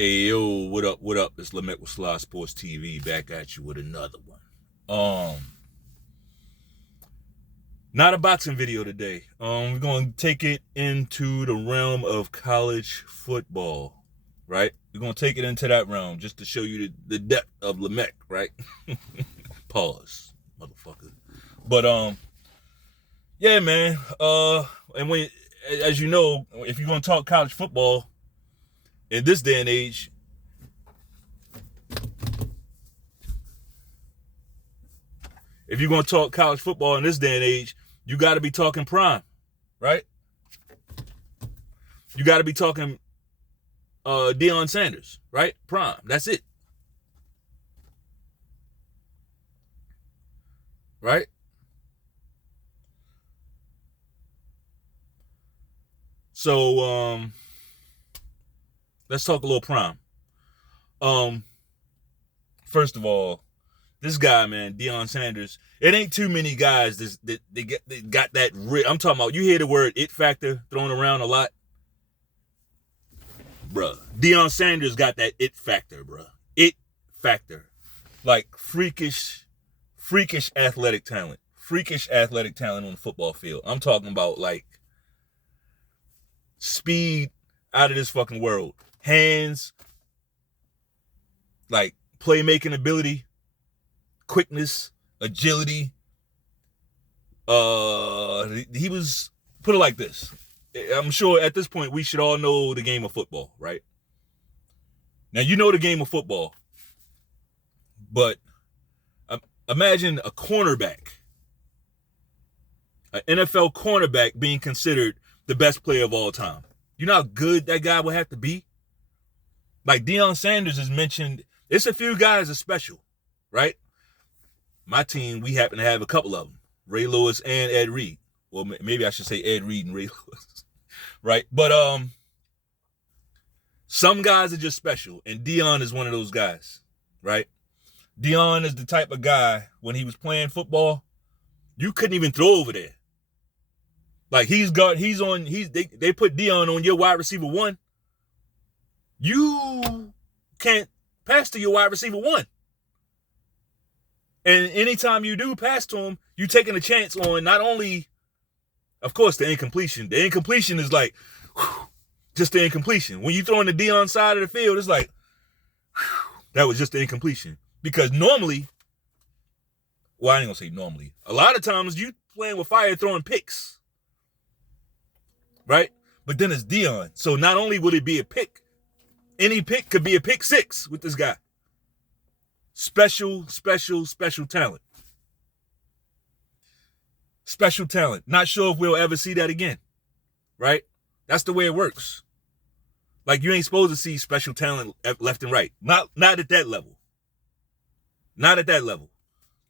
Hey yo, what up? What up? It's Lamette with Sly Sports TV back at you with another one. Not a boxing video today. We're gonna take it into the realm of college football, right? We're gonna take it into that realm just to show you the depth of Lamette, right? Pause, motherfucker. But yeah, man. And when, as you know, if you're gonna talk college football in this day and age, if you're going to talk college football in this day and age, you got to be talking prime, right? You got to be talking Deion Sanders, right? Prime. That's it. Right? So let's talk a little prime. First of all, this guy, man, Deion Sanders, it ain't too many guys that they got that. I'm talking about, you hear the word it factor thrown around a lot. Bruh, Deion Sanders got that it factor, bruh. It factor. Like freakish athletic talent. Freakish athletic talent on the football field. I'm talking about like speed out of this fucking world. Hands, like playmaking ability, quickness, agility. He was, put it like this. I'm sure at this point we should all know the game of football, right? Now you know the game of football, but imagine a cornerback, an NFL cornerback being considered the best player of all time. You know how good that guy would have to be? Like Deion Sanders is mentioned. It's a few guys are special, right? My team, we happen to have a couple of them, Ray Lewis and Ed Reed. Well, maybe I should say Ed Reed and Ray Lewis, right? But some guys are just special, and Deion is one of those guys, right? Deion is the type of guy, when he was playing football, you couldn't even throw over there. Like they put Deion on your wide receiver one. You can't pass to your wide receiver one. And anytime you do pass to him, you're taking a chance on not only, of course, the incompletion. The incompletion is like, just the incompletion. When you throw in the Deion side of the field, it's like, that was just the incompletion. Because normally, well, I ain't gonna say normally. A lot of times you playing with fire throwing picks, right? But then it's Deion. So not only would it be a pick, any pick could be a pick six with this guy. Special talent. Special talent. Not sure if we'll ever see that again, right? That's the way it works. Like you ain't supposed to see special talent left and right. Not at that level. Not at that level.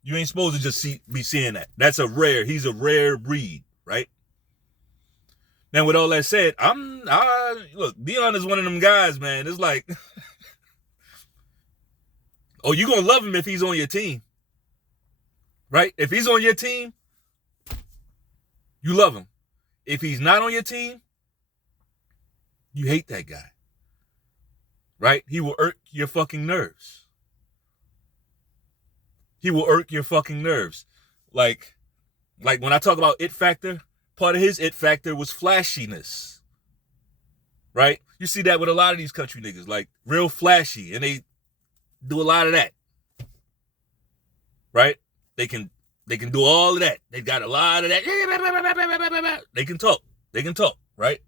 You ain't supposed to just be seeing that. He's a rare breed, right? Now, with all that said, look, Deion is one of them guys, man. It's like, oh, you're going to love him if he's on your team, right? If he's on your team, you love him. If he's not on your team, you hate that guy, right? He will irk your fucking nerves. He will irk your fucking nerves. Like when I talk about it factor, part of his it factor was flashiness, right? You see that with a lot of these country niggas, like real flashy, and they do a lot of that, right? They can do all of that. They got a lot of that. They can talk, right?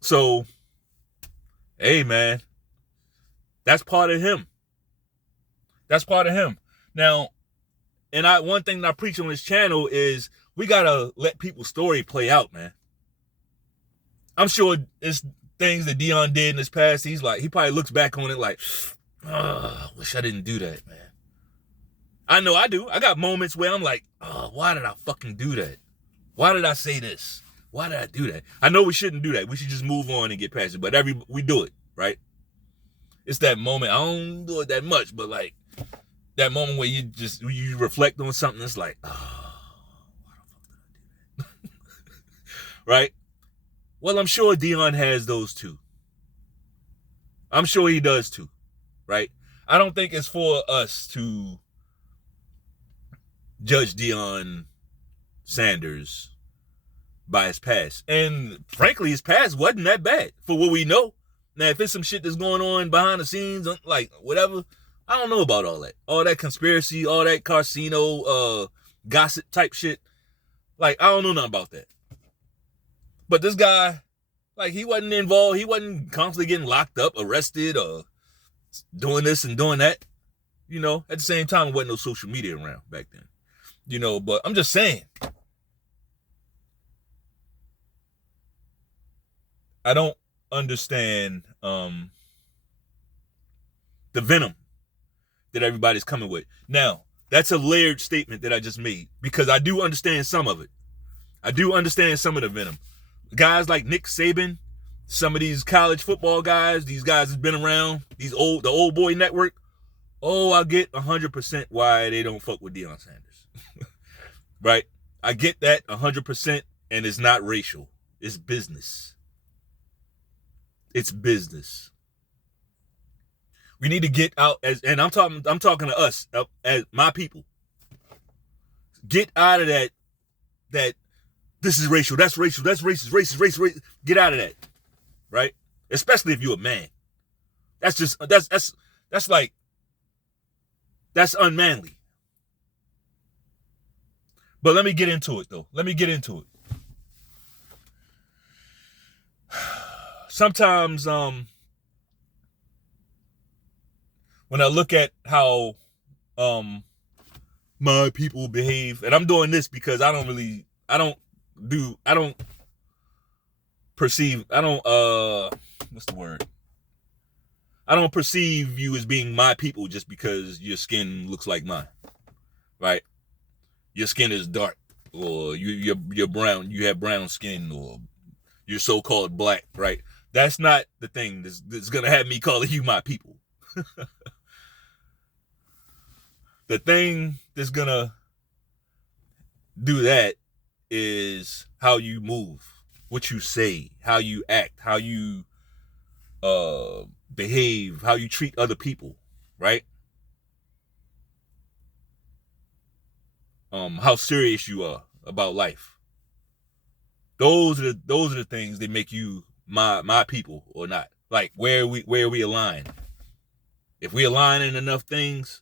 So, hey, man, that's part of him. That's part of him. Now, and one thing that I preach on this channel is we gotta let people's story play out, man. I'm sure it's things that Deion did in his past. He probably looks back on it like, wish I didn't do that, man. I know I do. I got moments where I'm like, why did I fucking do that? Why did I say this? Why did I do that? I know we shouldn't do that. We should just move on and get past it. But we do it, right? It's that moment. I don't do it that much, but like that moment where you reflect on something. It's like, why the fuck did I do that? Right? Well, I'm sure Deion has those too. I'm sure he does too, right? I don't think it's for us to judge Deion Sanders by his past. And frankly, his past wasn't that bad for what we know. Now, if it's some shit that's going on behind the scenes, like whatever, I don't know about all that. All that conspiracy, all that casino, gossip type shit. Like, I don't know nothing about that. But this guy, like, he wasn't involved. He wasn't constantly getting locked up, arrested, or doing this and doing that. You know, at the same time, there wasn't no social media around back then. You know, but I'm just saying. I don't understand the venom that everybody's coming with. Now, that's a layered statement that I just made because I do understand some of it. I do understand some of the venom. Guys like Nick Saban, some of these college football guys, these guys have been around, the old boy network. Oh, I get 100% why they don't fuck with Deion Sanders. Right? I get that 100%, and it's not racial. It's business. It's business. We need to get out and I'm talking to us as my people. Get out of that this is racial, that's racial, that's racist. Get out of that. Right? Especially if you're a man. That's unmanly. But let me get into it though. Sometimes when I look at how my people behave, and I'm doing this because I don't perceive you as being my people just because your skin looks like mine, right? Your skin is dark, or you're brown, you have brown skin, or you're so-called black, right? That's not the thing that's gonna have me calling you my people. The thing that's gonna do that is how you move, what you say, how you act, how you behave, how you treat other people, right? How serious you are about life. Those are the things that make you my people or not. Like where we align. If we align in enough things,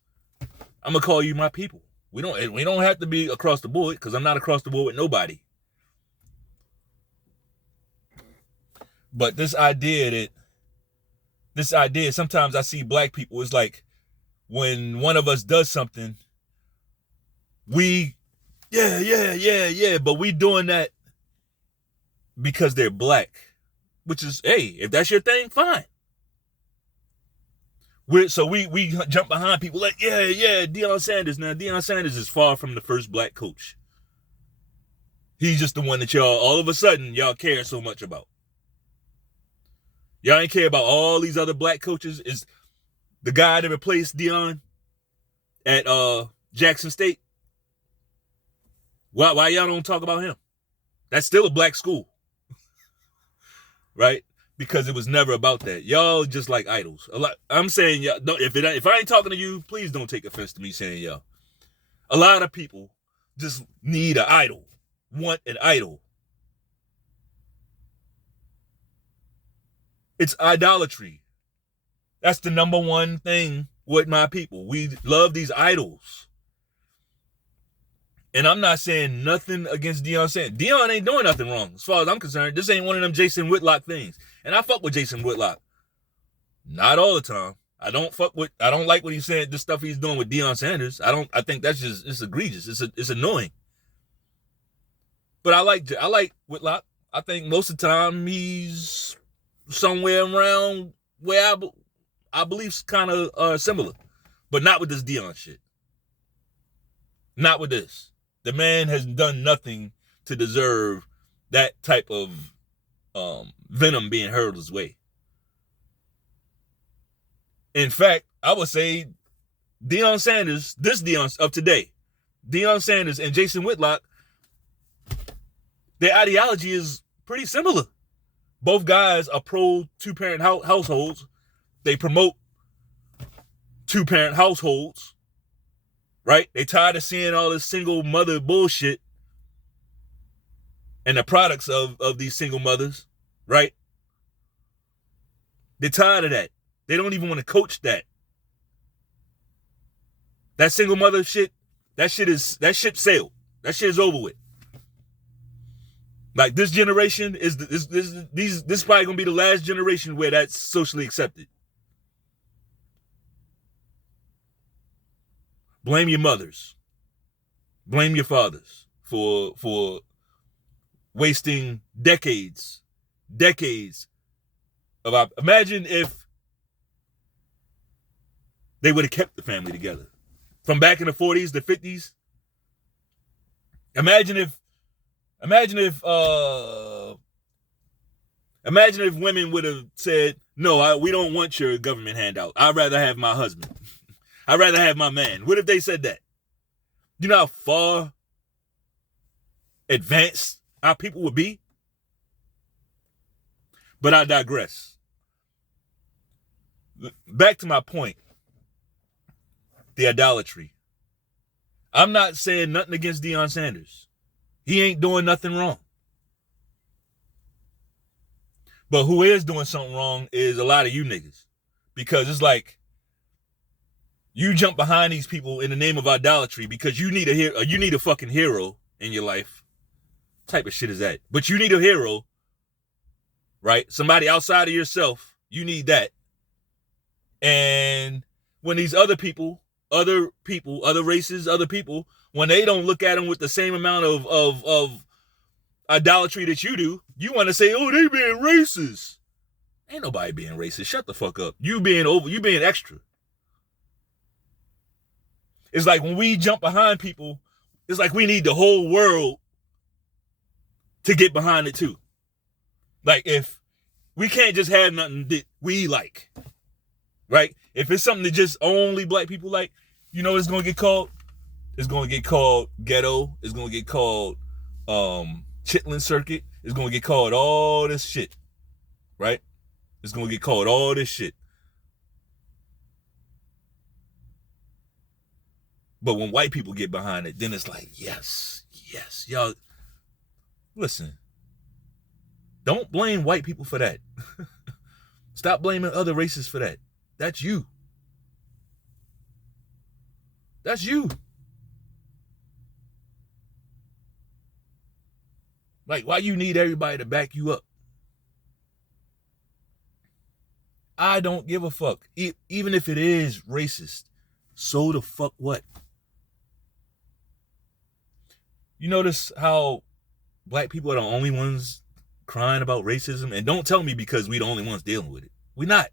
I'm gonna call you my people. We don't have to be across the board because I'm not across the board with nobody. But this idea, sometimes I see black people, it's like when one of us does something, but we doing that because they're black, which is, hey, if that's your thing, fine. We jump behind people like, Deion Sanders. Now, Deion Sanders is far from the first black coach. He's just the one that y'all, all of a sudden, y'all care so much about. Y'all ain't care about all these other black coaches. Is the guy that replaced Deion at Jackson State? Why y'all don't talk about him? That's still a black school. Right? Because it was never about that. Y'all just like idols. I'm saying y'all. If I ain't talking to you, please don't take offense to me saying y'all. A lot of people just need an idol, want an idol. It's idolatry. That's the number one thing with my people. We love these idols. And I'm not saying nothing against Deion Sanders. Deion ain't doing nothing wrong. As far as I'm concerned, this ain't one of them Jason Whitlock things. And I fuck with Jason Whitlock. Not all the time. I don't like what he's saying, the stuff he's doing with Deion Sanders. I think that's just, it's egregious. It's annoying. But I like Whitlock. I think most of the time he's somewhere around where I believe kind of similar. But not with this Deion shit. Not with this. The man has done nothing to deserve that type of venom being hurled his way. In fact, I would say Deion Sanders, this Deion of today, Deion Sanders and Jason Whitlock, their ideology is pretty similar. Both guys are pro two-parent households, They promote two-parent households, right? They tired of seeing all this single mother bullshit and the products of these single mothers, right? They're tired of that. They don't even want to coach that. That single mother shit, that ship sailed. That shit is over with. Like, this generation is this probably gonna be the last generation where that's socially accepted. Blame your mothers. Blame your fathers for wasting decades of. Imagine if they would have kept the family together from back in the 40s, the 50s. Imagine if women would have said, no, we don't want your government handout. I'd rather have my husband. I'd rather have my man. What if they said that? You know how far advanced our people would be? But I digress. Back to my point. The idolatry. I'm not saying nothing against Deion Sanders. He ain't doing nothing wrong. But who is doing something wrong is a lot of you niggas. Because it's like, you jump behind these people in the name of idolatry because you need a fucking hero in your life. What type of shit is that? But you need a hero, right? Somebody outside of yourself. You need that. And when these other races, when they don't look at them with the same amount of idolatry that you do, you want to say, oh, they being racist. Ain't nobody being racist. Shut the fuck up. You being extra. It's like when we jump behind people, it's like we need the whole world to get behind it too. Like, if we can't just have nothing that we like, right? If it's something that just only black people like, you know what it's going to get called? It's going to get called ghetto. It's going to get called Chitlin Circuit. It's going to get called all this shit, right? It's going to get called all this shit. But when white people get behind it, then it's like, yes, y'all. Listen, don't blame white people for that. Stop blaming other races for that. That's you. That's you. Like, why you need everybody to back you up? I don't give a fuck. Even if it is racist, so the fuck what? You notice how black people are the only ones crying about racism? And don't tell me because we the only ones dealing with it. We're not.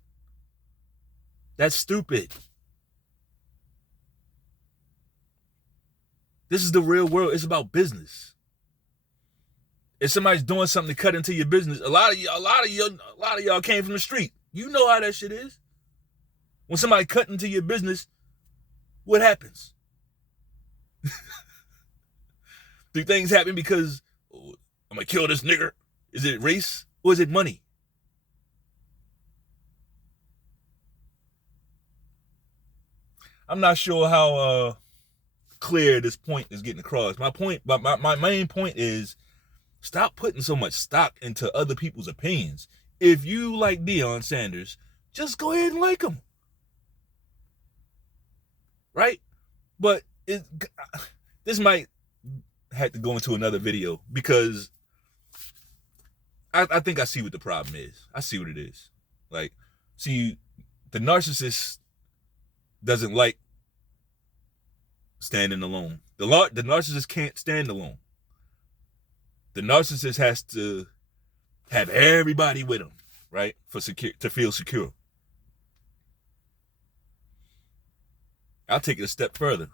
That's stupid. This is the real world. It's about business. If somebody's doing something to cut into your business, a lot of y'all came from the street. You know how that shit is. When somebody cut into your business, what happens? Do things happen because I'm gonna kill this nigger? Is it race or is it money? I'm not sure how clear this point is getting across. My main point is, stop putting so much stock into other people's opinions. If you like Deion Sanders, just go ahead and like him. Right? But this might have to go into another video because I think I see what the problem is. I see what it is. Like, see, the narcissist doesn't like standing alone. The narcissist can't stand alone. The narcissist has to have everybody with him, right? To feel secure. I'll take it a step further.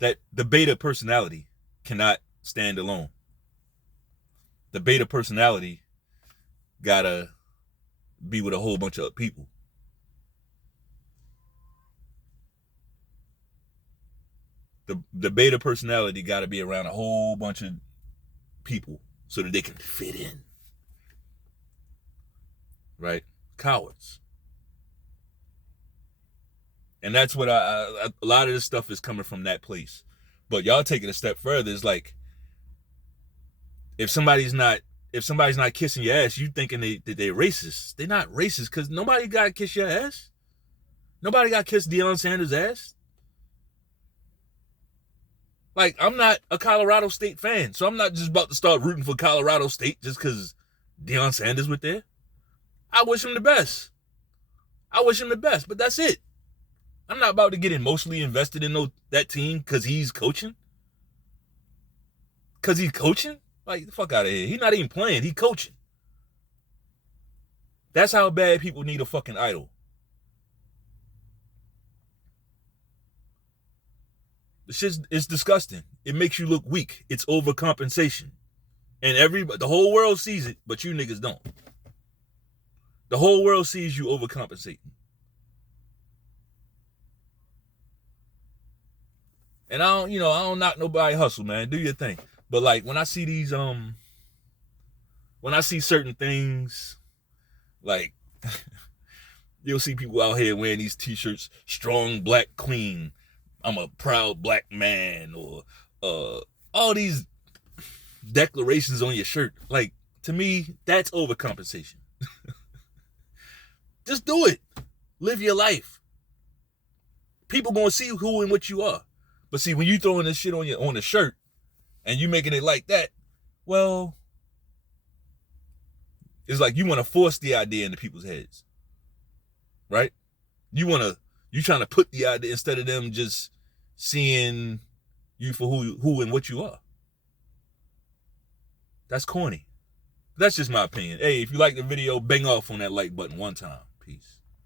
That the beta personality cannot stand alone. The beta personality gotta be with a whole bunch of people. The beta personality gotta be around a whole bunch of people so that they can fit in. right? Cowards. And that's what a lot of this stuff is coming from that place. But y'all take it a step further. It's like if somebody's not kissing your ass, you thinking that they're racist. They're not racist because nobody got to kiss your ass. Nobody got to kiss Deion Sanders' ass. Like, I'm not a Colorado State fan, so I'm not just about to start rooting for Colorado State just because Deion Sanders was there. I wish him the best. But that's it. I'm not about to get emotionally invested in that team because he's coaching. Like, the fuck out of here. He's not even playing. He's coaching. That's how bad people need a fucking idol. The shit is disgusting. It makes you look weak. It's overcompensation. And the whole world sees it, but you niggas don't. The whole world sees you overcompensating. And I don't knock nobody hustle, man. Do your thing. But like when I see these when I see certain things, like you'll see people out here wearing these t-shirts, strong black queen, I'm a proud black man, or all these declarations on your shirt. Like, to me, that's overcompensation. Just do it. Live your life. People gonna see who and what you are. But see, when you throwing this shit on the shirt and you making it like that, well, it's like you want to force the idea into people's heads, right? You trying to put the idea instead of them just seeing you for who and what you are. That's corny. That's just my opinion. Hey, if you like the video, bang off on that like button one time. Peace.